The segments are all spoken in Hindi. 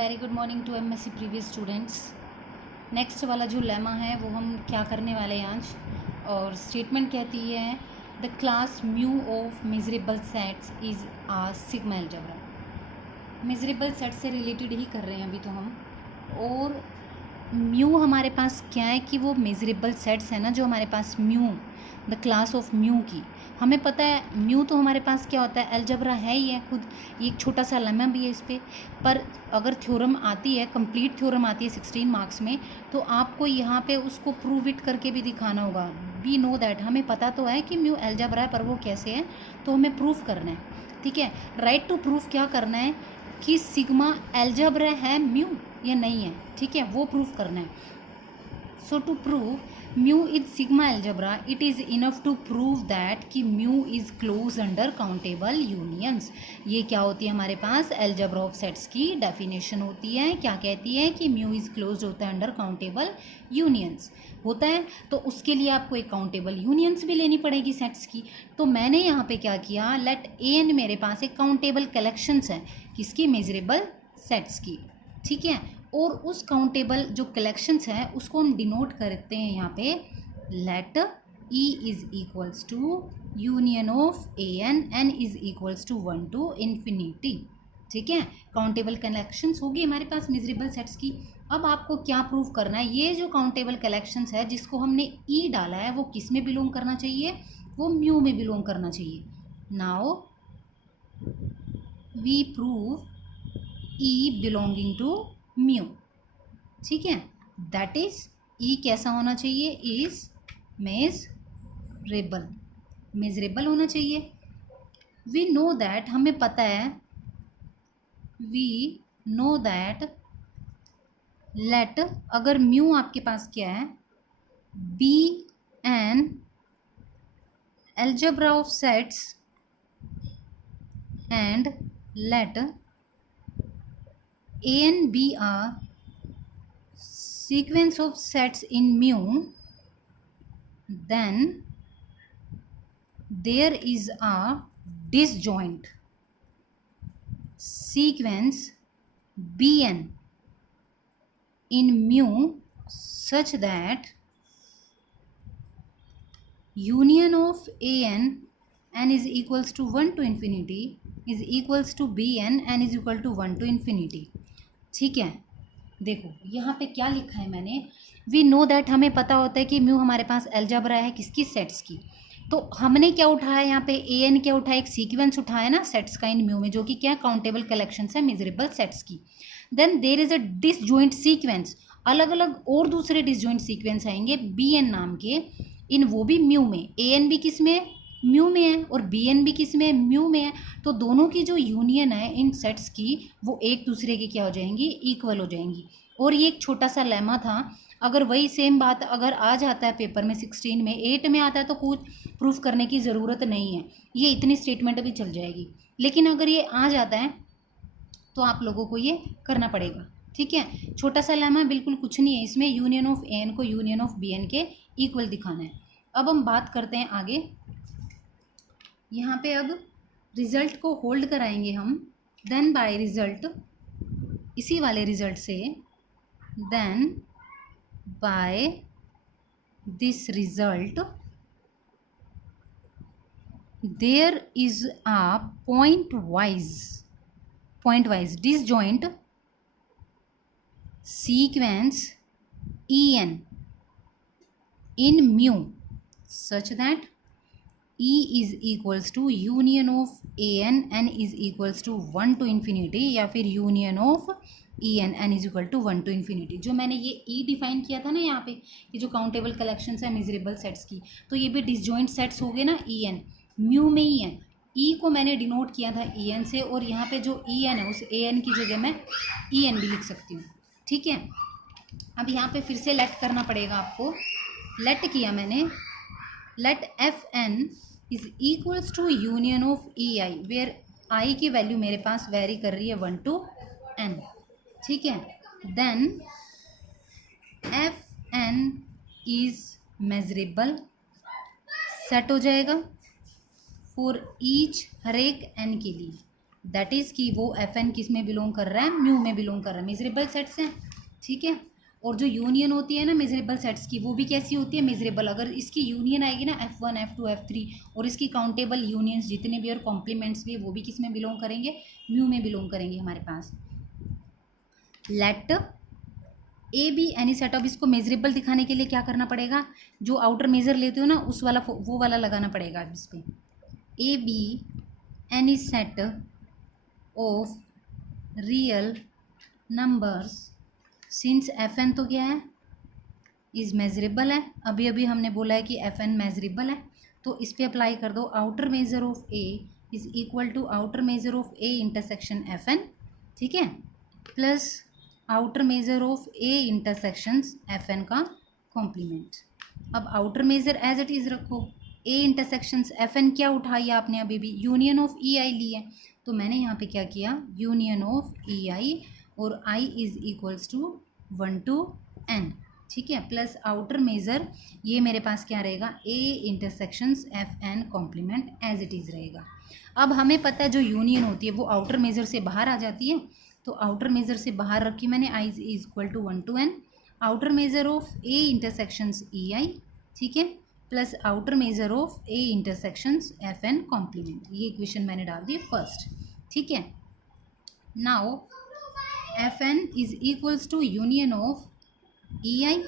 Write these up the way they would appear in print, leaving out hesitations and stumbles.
Very good morning to MSc previous students. Next वाला जो लेमा है वो हम क्या करने वाले हैं आज, और स्टेटमेंट कहती है the class mu of measurable sets is a sigma algebra. Measurable set से रिलेटेड ही कर रहे हैं अभी तो हम। और म्यू हमारे पास क्या है कि वो मेजरेबल सेट्स है ना, जो हमारे पास mu the class of mu की हमें पता है। म्यू तो हमारे पास क्या होता है, अलजेब्रा है ही है खुद, एक छोटा सा लेमा भी है इस पर अगर थ्योरम आती है, कंप्लीट थ्योरम आती है 16 मार्क्स में, तो आपको यहाँ पे उसको प्रूव इट करके भी दिखाना होगा। वी नो दैट, हमें पता तो है कि म्यू अलजेब्रा है, पर वो कैसे है तो हमें प्रूफ करना है। ठीक है, राइट टू प्रूफ क्या करना है कि सिग्मा अलजेब्रा है म्यू या नहीं है। ठीक है, वो प्रूफ करना है। So to prove mu is sigma algebra, it is enough to prove that कि mu is close under countable unions. ये क्या होती है हमारे पास, अलजेब्रा ऑफ सेट्स की डेफिनेशन होती है। क्या कहती है कि म्यू इज़ क्लोज होता है अंडर काउंटेबल यूनियंस होता है। तो उसके लिए आपको एक काउंटेबल यूनियंस भी लेनी पड़ेगी सेट्स की। तो मैंने यहाँ पे क्या किया, लेट ए एन मेरे पास एक काउंटेबल कलेक्शंस है किसकी, मेजरेबल सेट्स की। ठीक है, और उस काउंटेबल जो कलेक्शंस है उसको हम डिनोट करते हैं यहाँ पे let E is equals to union of A n is equals to 1 to infinity. ठीक है, काउंटेबल कलेक्शंस होगी हमारे पास मेजरेबल सेट्स की। अब आपको क्या प्रूव करना है, ये जो काउंटेबल कलेक्शंस है जिसको हमने ई डाला है वो किस में बिलोंग करना चाहिए, वो म्यू में बिलोंग करना चाहिए। Now we prove E belonging to mu. ठीक है, दैट इज ई कैसा होना चाहिए, इज मेजरेबल, मेजरेबल होना चाहिए। वी नो दैट, हमें पता है, वी नो दैट लेट, अगर म्यू आपके पास क्या है, be an algebra of sets and let A n be are sequence of sets in mu, then there is a disjoint sequence bn in mu such that union of n is equals to 1 to infinity is equals to bn n is equal to 1 to infinity। ठीक है, देखो यहाँ पे क्या लिखा है मैंने, वी नो दैट, हमें पता होता है कि म्यू हमारे पास अलजेब्रा है किसकी, सेट्स की। तो हमने क्या उठाया यहाँ पे, ए एन क्या उठाया, एक सीक्वेंस उठाया ना सेट्स का इन म्यू में, जो कि क्या काउंटेबल कलेक्शंस है मेजरेबल सेट्स की। Then there is a disjoint sequence, अलग अलग और दूसरे डिसजॉइंट सीक्वेंस आएंगे बी एन नाम के, इन वो भी म्यू में, ए एन भी किस में, म्यू में है, और बी एन भी किस में, म्यू में है। तो दोनों की जो यूनियन है इन सेट्स की वो एक दूसरे की क्या हो जाएंगी, इक्वल हो जाएंगी। और ये एक छोटा सा लेमा था, अगर वही सेम बात अगर आ जाता है पेपर में 16 में, 8 में आता है तो कुछ प्रूफ करने की ज़रूरत नहीं है, ये इतनी स्टेटमेंट भी चल जाएगी। लेकिन अगर ये आ जाता है तो आप लोगों को ये करना पड़ेगा। ठीक है, छोटा सा लेमा, बिल्कुल कुछ नहीं है इसमें, यूनियन ऑफ ए एन को यूनियन ऑफ बी एन के इक्वल दिखाना है। अब हम बात करते हैं आगे, यहाँ पे अब रिज़ल्ट को होल्ड कराएंगे हम, देन बाय रिज़ल्ट, इसी वाले रिज़ल्ट से, then by this result there is a point wise disjoint sequence E n in mu such that E is equals to union of an n is equals to 1 to infinity, या फिर union of en n is equal to 1 to infinity। जो मैंने ये E डिफाइन किया था ना यहाँ पे, ये जो काउंटेबल कलेक्शंस है मेजरेबल सेट्स की, तो ये भी डिसजॉइंट सेट्स हो गए ना, ई एन म्यू में ही है। E को मैंने डिनोट किया था ई एन से, और यहाँ पे जो ई एन है उस ए एन की जगह मैं ई एन भी लिख सकती हूँ। ठीक है, अब यहाँ पे फिर से लेट करना पड़ेगा आपको, लेट किया मैंने, let F N is equals to union of E i, where i की वैल्यू मेरे पास वेरी कर रही है 1 to n। ठीक है, then F N is measurable set हो जाएगा फॉर ईच, हर एक एन के लिए, दैट इज़ कि वो एफ एन किस में बिलोंग कर रहा है, म्यू में बिलोंग कर रहा है, मेजरेबल सेट्स हैं, ठीक है। और जो यूनियन होती है ना मेजरेबल सेट्स की, वो भी कैसी होती है, मेजरेबल। अगर इसकी यूनियन आएगी ना F1 F2 F3 और इसकी काउंटेबल यूनियंस जितने भी और कॉम्प्लीमेंट्स भी, वो भी किस में बिलोंग करेंगे, म्यू में बिलोंग करेंगे हमारे पास। Let A B any set. अब इसको मेजरेबल दिखाने के लिए क्या करना पड़ेगा, जो आउटर मेजर लेते हो ना उस वाला, वो वाला लगाना पड़ेगा अब इस पर। A B any set of real numbers since F n तो क्या है, इज़ मेजरेबल है। अभी अभी हमने बोला है कि एफ एन मेजरेबल है, तो इस पर अप्लाई कर दो। Outer measure of A is equal to outer measure of A intersection F n, ठीक है, plus outer measure of A intersections F n का कॉम्प्लीमेंट। अब outer measure as it is रखो, ए इंटरसेक्शंस एफ एन क्या उठाई आपने अभी भी, यूनियन ऑफ ई आई ली है, तो मैंने यहाँ पे क्या किया, यूनियन ऑफ ई आई, और I is equals to 1 to n, ठीक है, प्लस आउटर मेजर ये मेरे पास क्या रहेगा, A intersections F N complement as it is रहेगा। अब हमें पता है जो यूनियन होती है वो आउटर मेजर से बाहर आ जाती है, तो आउटर मेजर से बाहर रखी मैंने, I is equal to 1 to n, outer measure of A intersections E I, ठीक है, plus outer measure of A intersections F N complement. ये इक्वेशन मैंने डाल दी फर्स्ट, ठीक है। Now F N is equals to union of E I,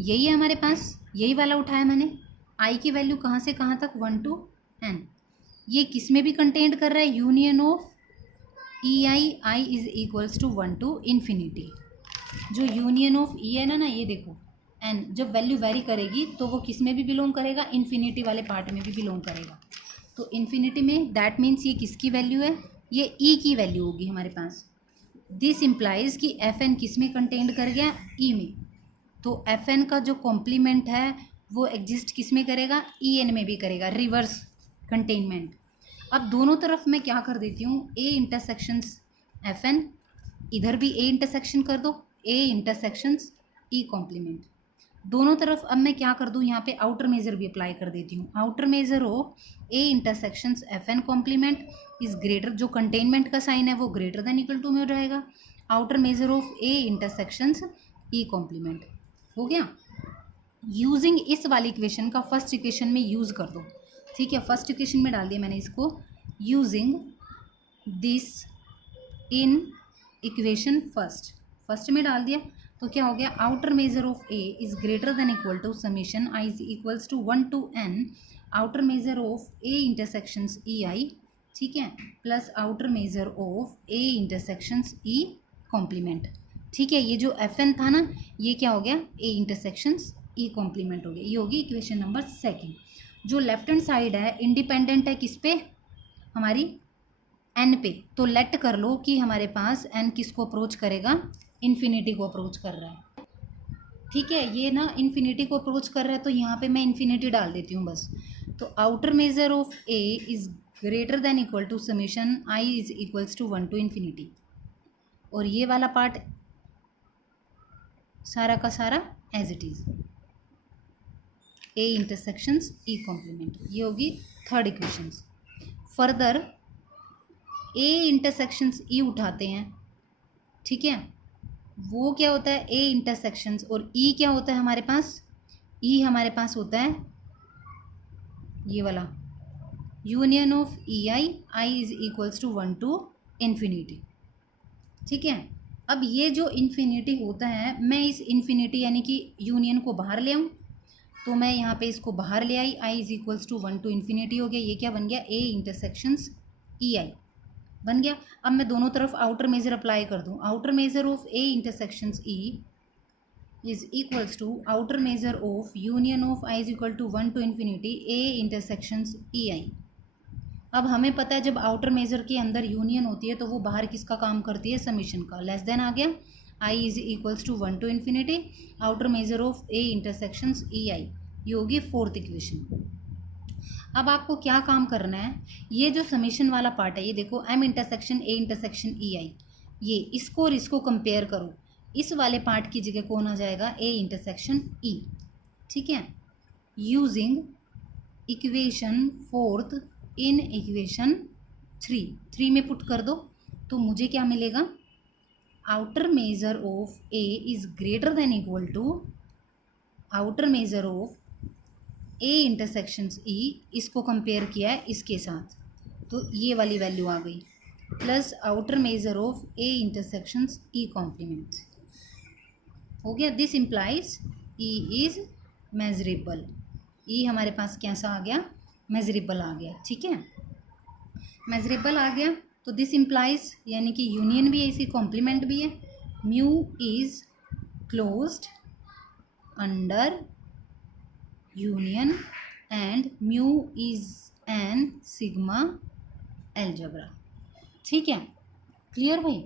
यही है हमारे पास, यही वाला उठाया मैंने। आई की वैल्यू कहाँ से कहाँ तक, 1 to n। ये किस में भी कंटेंट कर रहा है, union of E i, I is equals to 1 to infinity. जो यूनियन ऑफ ई है ना ये देखो, एन जब वैल्यू वेरी करेगी तो वो किस में भी बिलोंग करेगा, इन्फिनिटी वाले पार्ट में भी बिलोंग करेगा। तो इन्फिनिटी में दैट मीन्स ये किसकी वैल्यू है, ये ई की वैल्यू होगी हमारे पास। दिस इम्प्लाइज कि एफ एन किस में कंटेंट कर गया, ई में, तो एफ एन का जो कॉम्प्लीमेंट है वो एग्जिस्ट किस में करेगा, ई एन में भी करेगा, रिवर्स कंटेनमेंट। अब दोनों तरफ मैं क्या कर देती हूँ, ए इंटरसेक्शंस एफ एन, इधर भी ए इंटरसेक्शन कर दो, ए इंटरसेक्शंस ई कॉम्प्लीमेंट, दोनों तरफ। अब मैं क्या कर दूँ, यहाँ पे आउटर मेजर भी अप्लाई कर देती हूँ। Outer measure of A intersections F N complement is greater, जो कंटेनमेंट का साइन है वो ग्रेटर देन इक्वल टू में हो जाएगा, outer measure of A intersections E complement हो गया। यूजिंग इस वाली इक्वेशन का फर्स्ट इक्वेशन में यूज़ कर दो, ठीक है, फर्स्ट इक्वेशन में डाल दिया मैंने इसको, using this in equation first में डाल दिया, तो क्या हो गया, outer measure of A is greater than equal to summation I is equals to 1 to n, outer measure of A intersections E I, ठीक है, plus outer measure of A intersections E complement, ठीक है। ये जो एफ एन था ना ये क्या हो गया, ए इंटरसेक्शंस ई कॉम्प्लीमेंट हो गया। ये होगी इक्वेशन नंबर सेकेंड। जो लेफ्ट हैंड साइड है इंडिपेंडेंट है किस पे, हमारी एन पे, तो लेट कर लो कि हमारे पास एन किसको अप्रोच करेगा, इन्फिनिटी को अप्रोच कर रहा है, ठीक है। ये ना इन्फिनिटी को अप्रोच कर रहा है, तो यहाँ पे मैं इन्फिनिटी डाल देती हूँ बस। तो outer measure of A is greater than equal to summation I is equals to 1 to infinity, और ये वाला पार्ट सारा का सारा as it is, A intersections E complement. ये होगी third equations. Further A intersections E उठाते हैं, ठीक है, वो क्या होता है ए इंटरसेक्शंस, और ई क्या होता है हमारे पास, ई हमारे पास होता है ये वाला union of E i, I is equals to 1 to infinity, ठीक है। अब ये जो इन्फिनिटी होता है, मैं इस इन्फिनिटी यानी कि यूनियन को बाहर ले आऊँ, तो मैं यहाँ पे इसको बाहर ले आई, आई is equals to 1 to infinity हो गया। ये क्या बन गया, ए इंटरसेक्शंस ई आई बन गया। अब मैं दोनों तरफ आउटर मेजर अप्लाई कर दूँ, outer measure of A intersections E is equals to outer measure of union of I is equal to 1 to infinity A intersections E I. अब हमें पता है जब आउटर मेजर के अंदर यूनियन होती है तो वो बाहर किसका काम करती है, समीशन का। लेस देन आ गया, I is equals to 1 to infinity outer measure of A intersections E I. ये होगी फोर्थ इक्वेशन। अब आपको क्या काम करना है, ये जो समीशन वाला पार्ट है, ये देखो M intersection A intersection E I, ये इसको और इसको कंपेयर करो, इस वाले पार्ट की जगह कौन आ जाएगा, ए इंटरसेक्शन ई, ठीक है। Using equation fourth in equation three में पुट कर दो तो मुझे क्या मिलेगा, outer measure of A is greater than equal to outer measure of A intersections E, इसको कंपेयर किया है इसके साथ तो ये वाली वैल्यू आ गई, plus outer measure of A intersections E complement हो गया। This implies E is measurable, E हमारे पास कैसा आ गया, मेजरेबल आ गया, ठीक है, मेजरेबल आ गया। तो दिस इम्प्लाइज यानी कि यूनियन भी है, इसी कॉम्प्लीमेंट भी है। Mu is closed under union and mu is an sigma algebra, ठीक है, क्लियर भाई।